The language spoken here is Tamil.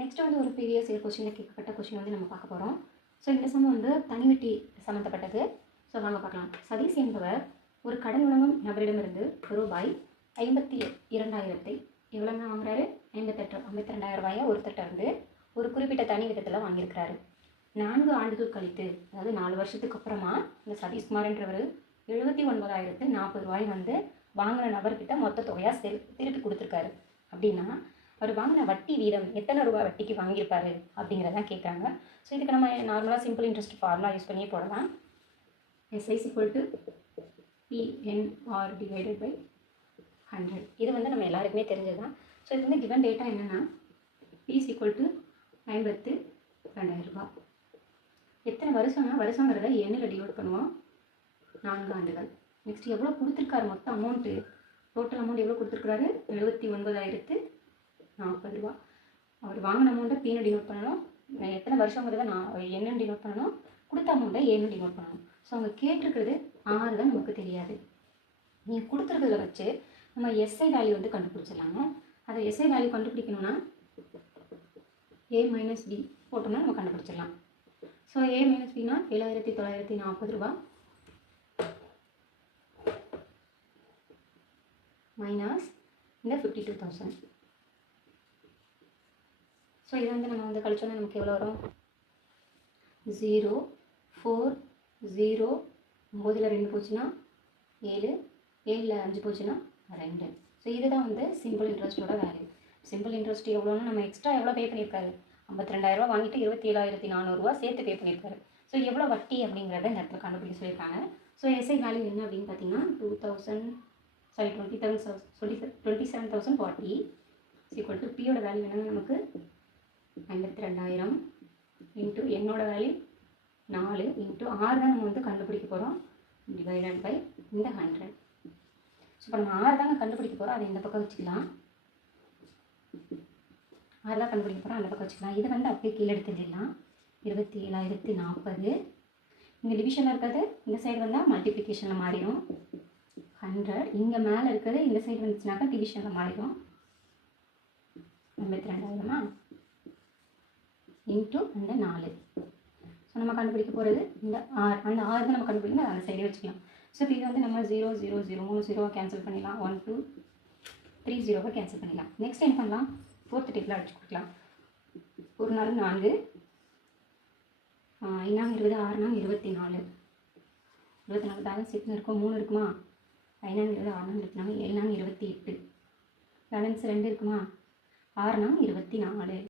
நெக்ஸ்ட் வந்து ஒரு ப்ரீவியஸ் இயர் கொஸ்டினில் கேட்கப்பட்ட கொஸ்டின் வந்து நம்ம பார்க்க போகிறோம். ஸோ இந்த சம் வந்து தனிவட்டி சம்மந்தப்பட்டது. ஸோ வாங்க பார்க்கலாம். சதீஷ் என்பவர் ஒரு கடன் வழங்கும் நபரிடமிருந்து ரூபாய் 52,000 எவ்வளோங்க வாங்குறாரு? 52,000 ரூபாயை ஒருத்தர்கிட்ட இருந்து ஒரு குறிப்பிட்ட தனி விதத்தில் வாங்கியிருக்கிறாரு. 4 ஆண்டுகள் கழித்து, அதாவது 4 வருஷத்துக்கு அப்புறமா இந்த சதீஷ்குமார்ன்றவர் 79,040 ரூபாய் வந்து வாங்கின நபர்கிட்ட மொத்த தொகையாக திருப்பி கொடுத்துருக்காரு. அப்படின்னா அவர் வாங்கின வட்டி வீதம் எத்தனை ரூபாய் வட்டிக்கு வாங்கியிருப்பாரு அப்படிங்கிறதான் கேட்குறாங்க. ஸோ இதுக்கு நம்ம நார்மலாக சிம்பிள் இன்ட்ரெஸ்ட் ஃபார்முலா யூஸ் பண்ணியே போடலாம். SI = PNR / 100. இது வந்து நம்ம எல்லாருக்குமே தெரிஞ்சது தான். ஸோ இது வந்து கிவன் டேட்டா என்னென்னா P = 52,000 ரூபாய். எத்தனை வருஷங்கிறத எண்ணில் டிவைட் பண்ணுவோம். 4 ஆண்டுகள். நெக்ஸ்ட் எவ்வளோ கொடுத்துருக்காரு மொத்த அமௌண்ட்டு, டோட்டல் அமௌண்ட் எவ்வளோ கொடுத்துருக்காரு? 79,040 ரூபா. அவர் வாங்கின அமௌண்ட்டை Pன்னு டினோட் பண்ணணும், எத்தனை வருஷங்கிறத என்னன்னு டினோட் பண்ணணும், கொடுத்த அமௌண்ட்டை ஏன்னு டினோட் பண்ணணும். ஸோ அவங்க கேட்டிருக்கிறது 6 தான் நமக்கு தெரியாது. நீங்கள் கொடுத்துருக்கிறத வச்சு நம்ம SI வேல்யூ வந்து கண்டுபிடிச்சிடலாங்க. அதை SI வேல்யூ கண்டுபிடிக்கணும்னா A - B போட்டோம்னா நம்ம கண்டுபிடிச்சிடலாம். ஸோ A - Bனா 7,940 ரூபா மைனஸ் இந்த 52,000. ஸோ இதை வந்து நம்ம வந்து கழிச்சோன்னா நமக்கு எவ்வளோ வரும்? 0 4 0 9ல் 2 போச்சுன்னா 7 7ல் 5 போச்சுன்னா 2. ஸோ இதுதான் வந்து சிம்பிள் இன்ட்ரெஸ்ட்டோட வேல்யூ. சிம்பிள் இன்ட்ரெஸ்ட் எவ்வளோன்னு நம்ம எக்ஸ்ட்ரா எவ்வளோ பே பண்ணியிருக்காரு? 52,000 ரூபா வாங்கிட்டு 27,400 ரூபா சேர்த்து பே பண்ணியிருக்காரு. ஸோ எவ்வளோ வட்டி அப்படிங்கிறத இந்த இடத்துல கண்டுபிடிக்க சொல்லியிருக்காங்க. ஸோ SI வேல்யூ என்ன அப்படின்னு பார்த்தீங்கன்னா 27,040 = Pயோட வேல்யூ என்னன்னா நமக்கு 52,000 இன்ட்டு என்னோட வேல்யூ 4 இன்ட்டு 6 தான் நம்ம வந்து கண்டுபிடிக்க போகிறோம், டிவைடட் பை இந்த 100. ஸோ இப்போ நம்ம 6 தாங்க கண்டுபிடிக்க போகிறோம், அதை இந்த பக்கம் வச்சுக்கலாம். 6 தான் கண்டுபிடிக்க போகிறோம், அந்த பக்கம் வச்சுக்கலாம். இதை வந்து அப்படியே கீழே எடுத்துடலாம். 27,040 இங்கே டிவிஷனில் இருக்கிறது இந்த சைடு வந்தால் மல்டிப்ளிகேஷனில் மாறிடும். 100 இங்கே மேலே இருக்கிறது இந்த சைடு வந்துச்சுனாக்கா டிவிஷனில் மாறிடும். 52,000 இன்ட்டு அந்த 4. ஸோ நம்ம கண்டுபிடிக்க போகிறது இந்த 6. அந்த 6 தான் நம்ம கண்டுபிடிக்கணும், அந்த சைடே வச்சுக்கலாம். ஸோ இப்போ இது வந்து நம்ம 0 0 0 3 0 கேன்சல் பண்ணிடலாம். 1 2 3 0 கேன்சல் பண்ணிடலாம். நெக்ஸ்ட் என்ன பண்ணலாம்? 4th டேபிள் அடிச்சு கொடுக்கலாம். 1 4 4 இன்னாங்க 20 6 நாங்க 24 24 பேலன்ஸ் எத்தனை இருக்கும்? 3 இருக்குமா? 5 நாங்க 20 6 நாங்க 24 7 நாங்க 28 பேலன்ஸ் 2 இருக்குமா? 6 நாங்க 24.